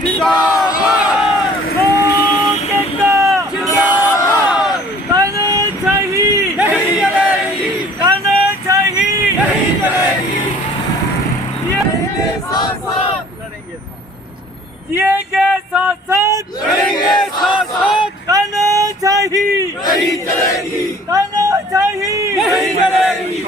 जिंदाबाद, लोक एकता जिंदाबाद, तानाशाही नहीं चलेगी, तानाशाही नहीं चलेगी, ये साथ साथ लड़ेंगे, ये के साथ साथ लड़ेंगे, साथ साथ तानाशाही नहीं चलेगी, तानाशाही नहीं चलेगी,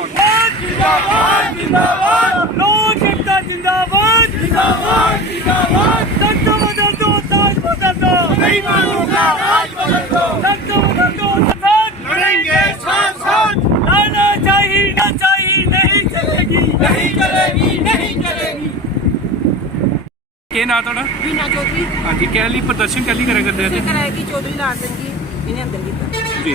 जिंदाबाद जिंदाबाद, लोक एकता जिंदाबाद जिंदाबाद जिंदाबाद, सख्त बदल दो, ताज बदल दो, नहीं मानूंगा राज बदल दो, सख्त बदल दो, साथ लड़ेंगे, साथ साथ तानाशाही नहीं चलेगी, नहीं चलेगी, नहीं चलेगी। क्या नाम थोड़ा बीना चौधरी हाँ जी क्या लिए प्रदर्शन कर करा करते हैं कराया कि चौधरी लाल सिंह जी इन्हें अंदर किया जी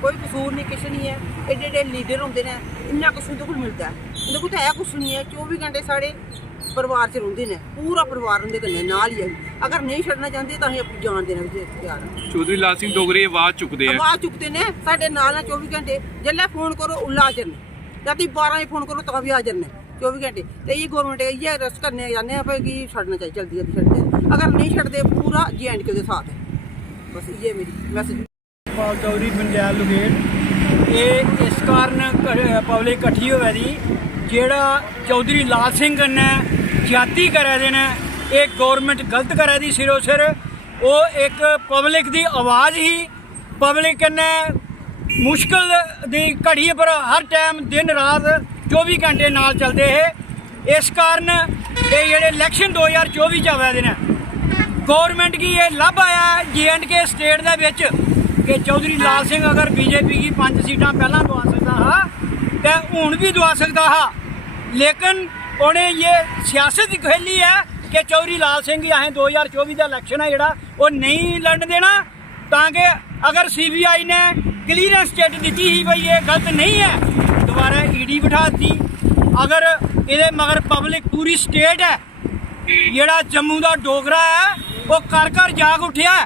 कोई कसूर नहीं किश नहीं है एडे एडे लीडर होंगे ने इन्ना कुछ उंदे कोल मिलता है उंदे कोल है कुछ नहीं है 24 घंटे साढ़े परिवार च रहिंदे ने पूरा परिवार उंदे कन्नै नाल ही है अगर नहीं छड्डना चाहते तो असीं अपनी जान देने विच तैयार हां चौधरी लाल सिंह डोगरे आवाज चुकते हैं आवाज चुकते ने साडे नाल 24 घंटे जेल्लै फोन करो उल्ला हाजर ने राती 12 बजे फोन करो तो भी हाजर ने 24 घंटे तो ये गौरमेंट ये अरेस्ट करने जाने हैं कि छड़ना चाहिए जल्दी जल्दी छड़ते अगर नहीं छड़ते पूरा JNK के साथ है बस ये मेरी मैसेज पाल चौधरी पंचायत लोकेट ये इस कारण पब्लिक कट्ठी होवे दी जेड़ा चौधरी लाल सिंह कन्नै ज्यादती करा दे ने ये गौरमेंट गलत करा दी सिरों सिर वो एक पब्लिक दी आवाज़ ही पब्लिक कन्नै मुश्किल दी घड़ी पर हर टाइम दिन रात 24 घंटे नाल चलते है इस कारण ये जेह्ड़े इलैक्शन 2024 च आवा दे ने गौरमेंट गी ये लभ आया JNK स्टेट दे विच कि चौधरी लाल सिंह अगर BJP की 5 सीटां पहला दवा सकता हा तो हुण भी दवा सकता हा लेकिन उन्हें ये सियासत खेली है कि चौधरी लाल सिंह गी असें 2024 का इलैक्शन है जेह्ड़ा वो नहीं लड़न देना ताकि अगर CBI ने क्लीयरेंस चिट दी ही भाई ये गलत नहीं है दोबारा ED बिठा दी अगर ये मगर पब्लिक पूरी स्टेट है जेड़ा जम्मू का डोगरा है वो कर जाग उठिया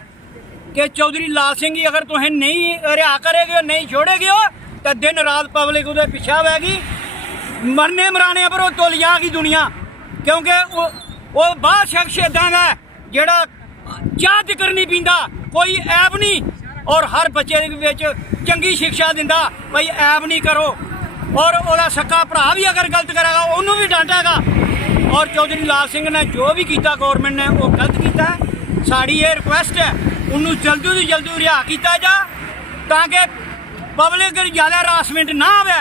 कि चौधरी लाल सिंह जी अगर तुहें नहीं रिहा करेगे नहीं छोड़ेगे हो तो दिन रात पब्लिक उहदे पिछे आवेगी मरने मराने पर वो तुल जाएगी दुनिया क्योंकि वो बाहर शख्स इदां दा जेड़ा चाह तिकर नहीं पींदा कोई ऐब नहीं और हर बच्चे विच चंगी शिक्षा दिंदा भाई ऐब नहीं करो और ओदा सक्का भरा भी अगर गलत करेगा उन्हों भी डांटेगा और चौधरी लाल सिंह ने जो भी किया गौरमेंट ने वो गलत किया साड़ी ये रिक्वेस्ट है उन्होंने जल्दी तो जल्दी रिहा किया जा ताकि पब्लिक ज़्यादा हरासमेंट ना आवे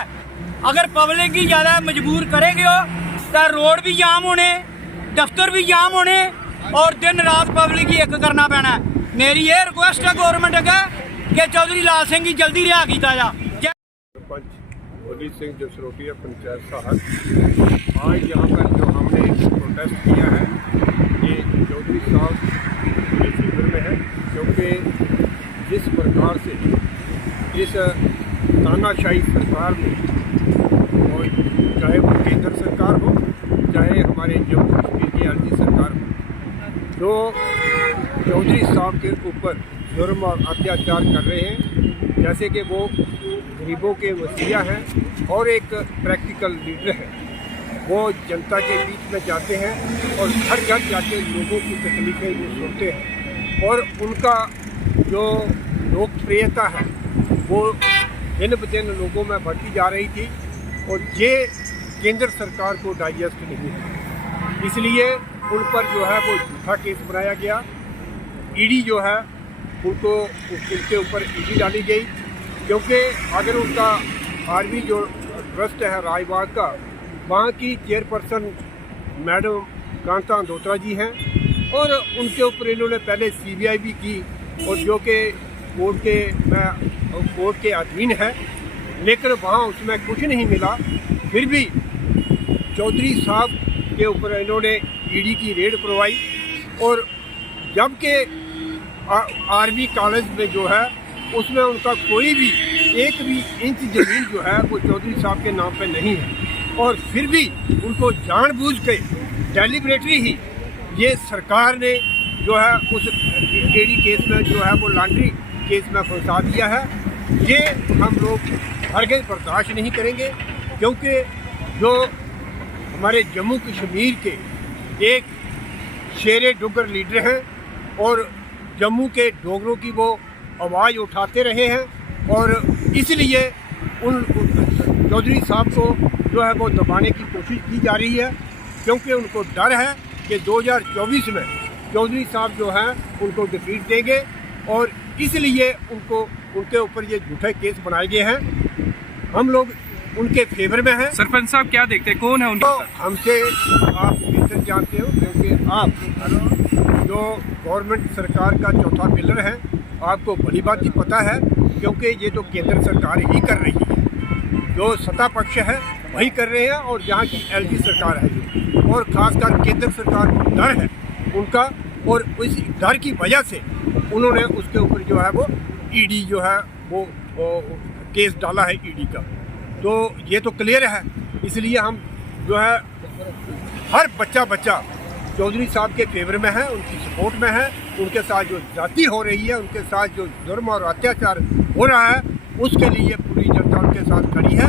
अगर पब्लिक की ज़्यादा मजबूर करेंगे हो तो रोड भी जाम होने दफ्तर भी जाम होने और दिन रात पब्लिक ही एक करना पैना है मेरी ये रिक्वेस्ट है गौरमेंट अगे कि चौधरी लाल सिंह की जल्दी रिहा किया जा सरपंच सिंह जसरोटिया पंचायत साहब आज यहाँ पर जो हमने प्रोटेस्ट किया है ये चौधरी साहब के फेवर में है क्योंकि जिस प्रकार से इस तानाशाही सरकार में और चाहे वो केंद्र सरकार हो चाहे हमारे जम्मू कश्मीर की एलजी सरकार हो जो चौधरी साहब के ऊपर जुर्म और अत्याचार कर रहे हैं जैसे कि वो गरीबों के वसीला हैं और एक प्रैक्टिकल लीडर है वो जनता के बीच में जाते हैं और हर घर जाके लोगों की तकलीफ़ें वो सुनते हैं और उनका जो लोकप्रियता है वो दिन ब दिन लोगों में बढ़ती जा रही थी और ये केंद्र सरकार को डाइजेस्ट नहीं है इसलिए उन पर जो है वो झूठा केस बनाया गया ED जो है उनको उनके ऊपर ED डाली गई क्योंकि अगर उनका आर्मी जो ट्रस्ट है राजबाग का वहाँ की चेयरपर्सन मैडम कांता धोत्रा जी हैं और उनके ऊपर इन्होंने पहले CBI भी की और जो कि कोर्ट के अधीन है लेकिन वहाँ उसमें कुछ नहीं मिला फिर भी चौधरी साहब के ऊपर इन्होंने ED की रेड करवाई और जबकि आर्मी कॉलेज में जो है उसमें उनका कोई भी एक भी इंच ज़मीन जो है वो चौधरी साहब के नाम पे नहीं है और फिर भी उनको जानबूझ के डेलिबरेटली ही ये सरकार ने जो है उस ED केस में जो है वो लॉन्ड्री केस में फंसा दिया है ये हम लोग हरगिज़ बर्दाश्त नहीं करेंगे क्योंकि जो हमारे जम्मू कश्मीर के एक शेरे डुगर लीडर हैं और जम्मू के डोगरों की वो आवाज़ उठाते रहे हैं और इसलिए उन चौधरी साहब को जो है वो दबाने की कोशिश की जा रही है, क्योंकि उनको डर है कि 2024 में चौधरी साहब जो हैं उनको डिफीट देंगे और इसलिए उनके ऊपर ये झूठे केस बनाए गए हैं। हम लोग उनके फेवर में हैं। सरपंच साहब क्या देखते हैं, कौन है उनका? तो हमसे आप बेहतर जानते हो, क्योंकि आप जो गवर्नमेंट सरकार का चौथा पिलर है, आपको बड़ी बात ही पता है, क्योंकि ये तो केंद्र सरकार ही कर रही है। जो सत्ता पक्ष है वही कर रहे हैं और यहाँ की एलजी सरकार है जो, और ख़ासकर केंद्र सरकार को डर है उनका, और उस डर की वजह से उन्होंने उसके ऊपर जो है वो ईडी जो है वो केस डाला है ईडी का। तो ये तो क्लियर है, इसलिए हम जो है हर बच्चा चौधरी साहब के फेवर में है, उनकी सपोर्ट में है। उनके साथ जो जाति हो रही है, उनके साथ जो जुर्म और अत्याचार हो रहा है, उसके लिए पूरी जनता उनके साथ खड़ी है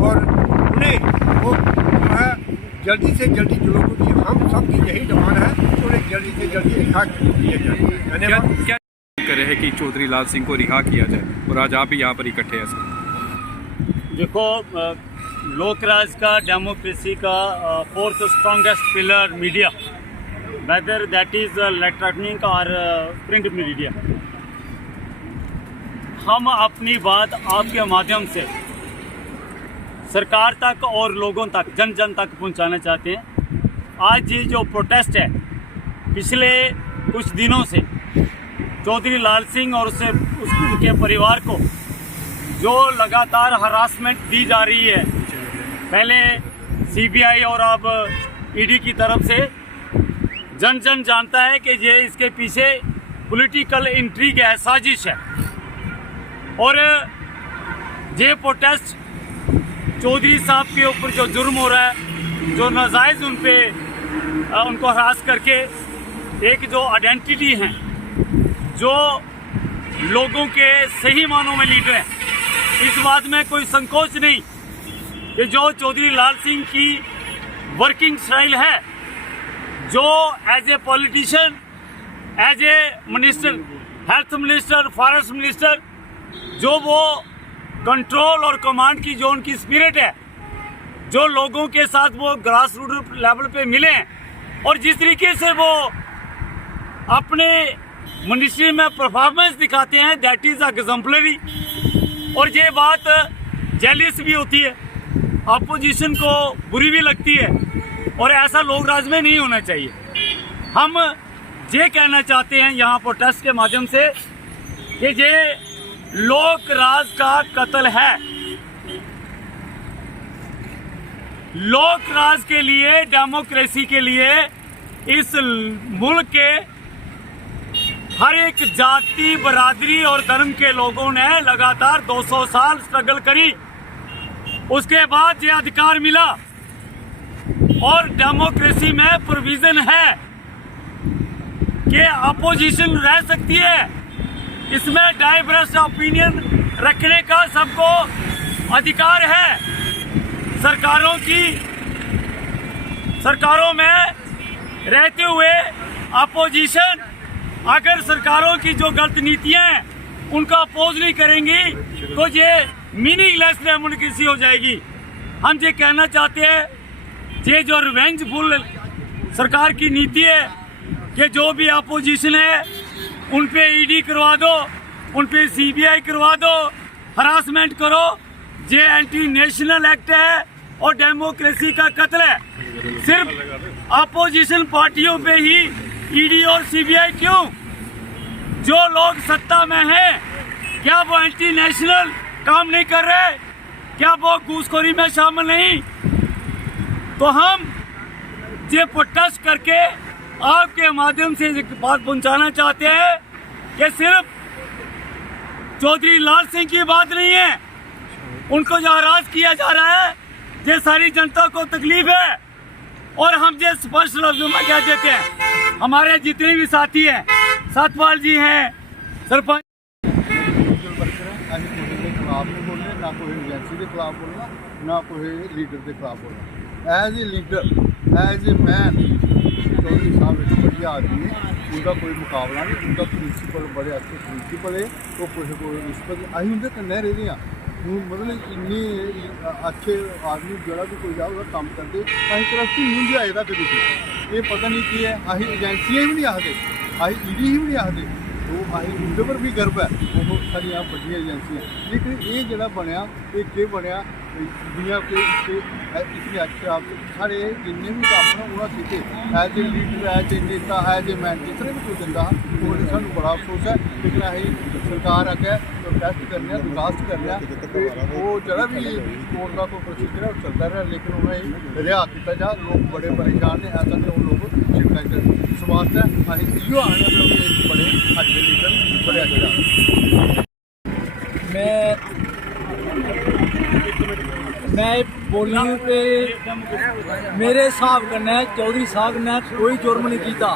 और उन्हें वो जो है जल्दी से जल्दी जो लोगों की हम सब की यही डिमांड है कि उन्हें जल्दी से जल्दी रिहा किया जाए। धन्यवाद। क्या कह रहे हैं कि चौधरी लाल सिंह को रिहा किया जाए और आज आप भी यहाँ पर इकट्ठे हैं सर? देखो, लोकराज का, डेमोक्रेसी का fourth strongest pillar media, whether that is electronic और प्रिंट मीडिया, हम अपनी बात आपके माध्यम से सरकार तक और लोगों तक, जन जन तक पहुंचाना चाहते हैं। आज ये जो प्रोटेस्ट है, पिछले कुछ दिनों से चौधरी लाल सिंह और उनके परिवार को जो लगातार हरासमेंट दी जा रही है, पहले सीबीआई और अब ईडी की तरफ से, जन जन जानता है कि ये इसके पीछे पॉलिटिकल इंट्रिग है, साजिश है। और ये प्रोटेस्ट चौधरी साहब के ऊपर जो जुर्म हो रहा है, जो नाजायज़ उनको हरास करके एक जो आइडेंटिटी है, जो लोगों के सही मानों में लीडर हैं, इस बात में कोई संकोच नहीं कि जो चौधरी लाल सिंह की वर्किंग स्टाइल है, जो as a politician, as a minister, health minister, forest minister, जो वो कंट्रोल और कमांड की जो उनकी स्पिरिट है, जो लोगों के साथ वो ग्रास रूट लेवल पे मिले हैं और जिस तरीके से वो अपने मिनिस्ट्री में परफॉर्मेंस दिखाते हैं, दैट इज़ एग्जाम्पलरी। और ये बात जेलिस भी होती है, अपोजिशन को बुरी भी लगती है, और ऐसा लोग राज में नहीं होना चाहिए। हम ये कहना चाहते हैं यहाँ प्रोटेस्ट के माध्यम से कि ये लोक राज का कत्ल है। लोक राज के लिए, डेमोक्रेसी के लिए इस मुल्क के हर एक जाति, बरादरी और धर्म के लोगों ने लगातार 200 साल स्ट्रगल करी, उसके बाद ये अधिकार मिला। और डेमोक्रेसी में प्रोविजन है कि अपोजिशन रह सकती है, इसमें डाइवर्स ओपिनियन रखने का सबको अधिकार है। सरकारों में रहते हुए अपोजिशन अगर सरकारों की जो गलत नीतियां हैं उनका अपोज नहीं करेंगी तो ये मीनिंगलेस डेमोक्रेसी हो जाएगी। हम ये कहना चाहते हैं, ये जो रिवेंजफुल सरकार की नीति है कि जो भी अपोजिशन है उन पे ईडी करवा दो, उन पे सीबीआई करवा दो, हरासमेंट करो, ये एंटी नेशनल एक्ट है और डेमोक्रेसी का कत्ल है। सिर्फ अपोजिशन पार्टियों पे ही ईडी और सीबीआई क्यों? जो लोग सत्ता में हैं, क्या वो एंटी नेशनल काम नहीं कर रहे? क्या वो घूसखोरी में शामिल नहीं? तो हम ये प्रोटेस्ट करके आपके माध्यम से एक बात पहुंचाना चाहते हैं कि सिर्फ चौधरी लाल सिंह की बात नहीं है, उनको जो हरास किया जा रहा है, ये सारी जनता को तकलीफ है। और हम ये स्पष्ट लफ्जों में कह देते हैं, हमारे जितने भी साथी हैं, सतपाल जी हैं, सरपंच, खिलाफ नहीं बोलने, ना कोई एजेंसी के खिलाफ बोलना, ना कोई लीडर के खिलाफ बोलना। As a leader, as a man, Chaudhary साहब के आदमी है, उनका कोई मुकाबला नहीं, उनका प्रिंसीपल बड़े अच्छे प्रिंसीपल है, वो कोई रिश्वत अं उनके कन्नै रह हैं मतलब इन्ने अच्छे आदमी जो भी कोई जाओ काम करते अं तरक्की नहीं होंगी अजे तक भी ये पता नहीं की है अं एजेंसियां भी नहीं आखते अं ईडी ही भी नहीं आखते तो अं उनके पर भी गर्व है वो सारिया बड़ी एजेंसियां लेकिन ये जोड़ा बनया ये केह् बनया जियां कि इतने अच्छे आप साढ़े जिन्ने भी काम न उन्होंने कीते as a leader as a नेता एज ए मैन जिस तरह भी कोई दिंदा हा वो सानू बड़ा अफसोस है लेकिन अं सरकार अगे प्रोटेस्ट करने दरखास्त करने वो जरा भी कोर्ट का कोई प्रोसीजर है चलता रहा लेकिन उन्हें रिहा किया जा लोग बड़े परेशान ने ऐसा नहीं लोग शिकायत समाज है अं इो आने बड़े अच्छे लीडर बड़े अच्छे मैं बोलनी पे मेरे हिसाब कन्नै चौधरी साहब ने कोई जुर्म नहीं किया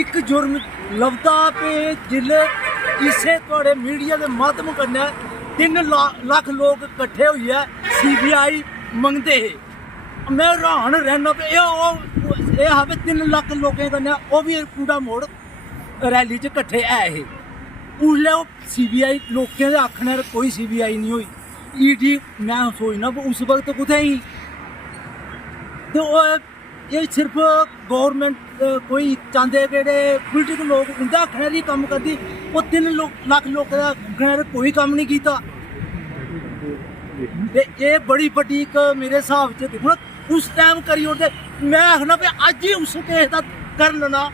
एक जुर्म लभदा पे जिले इसे थोड़े मीडिया के माध्यम कन्नै 3 लाख लोग इकट्ठे होइए CBI मंगते है मैं हैरान रहना पे ये हा 3 लाख लोगों कन्नै वो भी कूड़ा मोड़ रैली च इकट्ठे है उसलै CBI लोगों के आखने कोई CBI नहीं हुई ईडी मैं सोचना उस वक्त कुत्थै ही तो ये सिर्फ गौरमेंट कोई चाहते कि पोलिटिकल लोग उनके आखने ही कम करती वो 3 लाख लोगों का आखने कोई कम नहीं किया ये बड़ी बड़ी एक मेरे हिसाब से देखो उस टाइम करी ओड़ते मैं आखना भी अज ही उस केस का कर लेना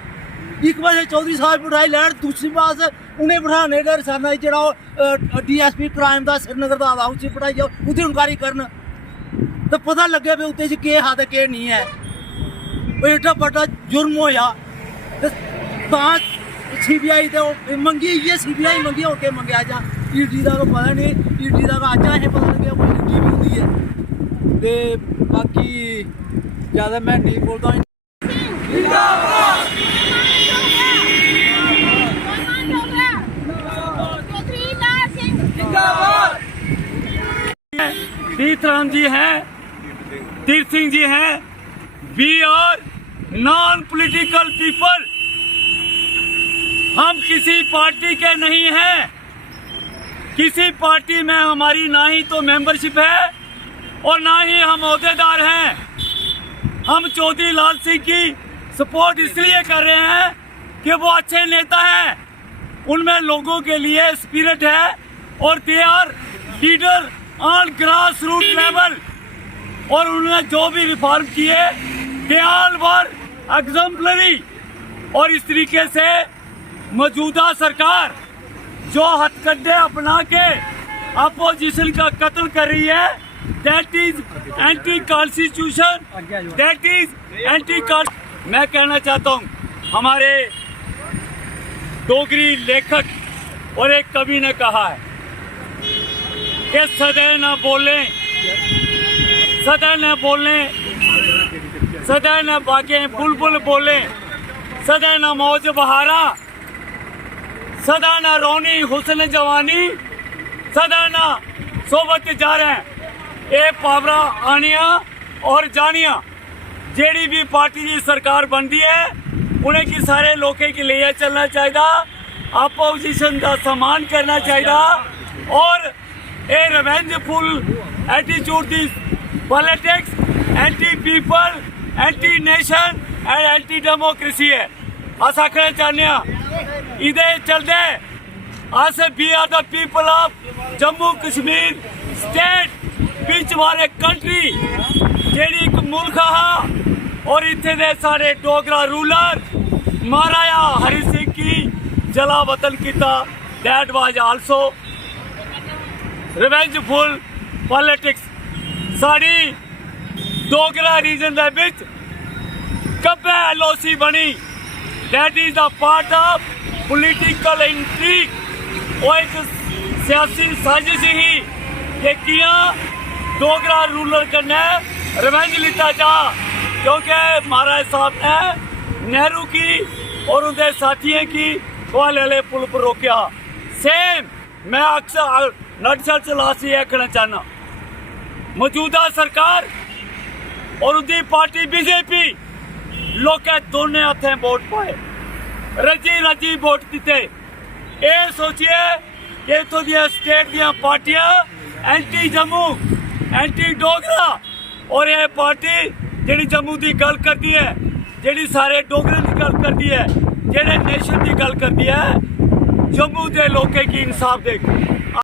एक पास चौधरी साहब बिठाई लैन दूसरी पास उन्हें बिठाने रसाना जो DSP क्राइम का श्रीनगर का उसी बिठाई जाओ उत्थे इंक्वायरी करन तो पता लगे भी उत्ते केह् हा ते केह् नहीं है एड्डा बड्डा जुर्म होया तां CBI तो मंगी इयै CBI मंगी होर केह् मंगेआ जां ईडी का तो पता नहीं ईडी का अज्ज असें पता लग्गेआ कोई ईडी भी होंदी है ते बाकी ज़्यादा मैं नहीं बोलदा तीर्थराम जी हैं, तीर्थ सिंह जी हैं, we are non political people, हम किसी पार्टी के नहीं हैं, किसी पार्टी में हमारी ना ही तो मेंबरशिप है और ना ही हम अहदेदार हैं। हम चौधरी लाल सिंह की सपोर्ट इसलिए कर रहे हैं कि वो अच्छे नेता हैं, उनमें लोगों के लिए स्पिरिट है और they are leader on grass root level और उन्होंने जो भी रिफॉर्म किए दे ऑल वर एग्जाम्पलरी। और इस तरीके से मौजूदा सरकार जो हथकंडे अपना के अपोजिशन का कत्ल कर रही है that is anti constitution, that is anti. मैं कहना चाहता हूँ हमारे डोगरी लेखक और एक कवि ने कहा है कि सदैव न बोलें, सदैव न बोलें, सदैव न बागें बुलबुल बोलें, सदैव न मौज बहारा, सदा न रोनी हुस्न जवानी, सदा न सोबत जा रहे ये पावरा आनिया और जानिया जेड़ी भी पार्टी की सरकार बनती है उन्हें की सारे लोगों के लिए चलना चाहिए, अपोजिशन का सम्मान करना चाहिए और a revengeful attitude this politics anti people, anti nation and anti democracy है। अस आखना चाहते इदे चलते अस we are the people of Jammu Kashmir state विच वाले कंट्री जेड़ी एक मुल्क हा और इत्थे दे सारे डोगरा रूलर महाराजा हरि सिंह की जला वतन किया। That was also revengeful politics. साड़ी डोगरा रीजन दे विच कब्बे LOC बनी, that is the part of political intrigue. वो एक सियासी साजिश ही कि कियां डोगरा रूलर कन्नै रिवेंज लिता जा, क्योंकि महाराज साहब ने नेहरू की और उनके साथियों की ग्वाले पुल पर रोकिया। सेम मैं अक्सर नटशल से लास्ट ये कहना चाहना मौजूदा सरकार और उनकी पार्टी BJP लोकें दोनों हथें वोट पाए, रजी रजी वोट दिते। ये सोचिए कि इत्थों दियां स्टेट दियां पार्टियां एंटी जम्मू, एंटी डोगरा, और ये पार्टी जिहड़ी जम्मू की गल करती है, जिहड़ी सारे डोगरे की गल करती है, जिहड़े नेशन की गल करती है, जम्मू के लोकें की इंसाफ देख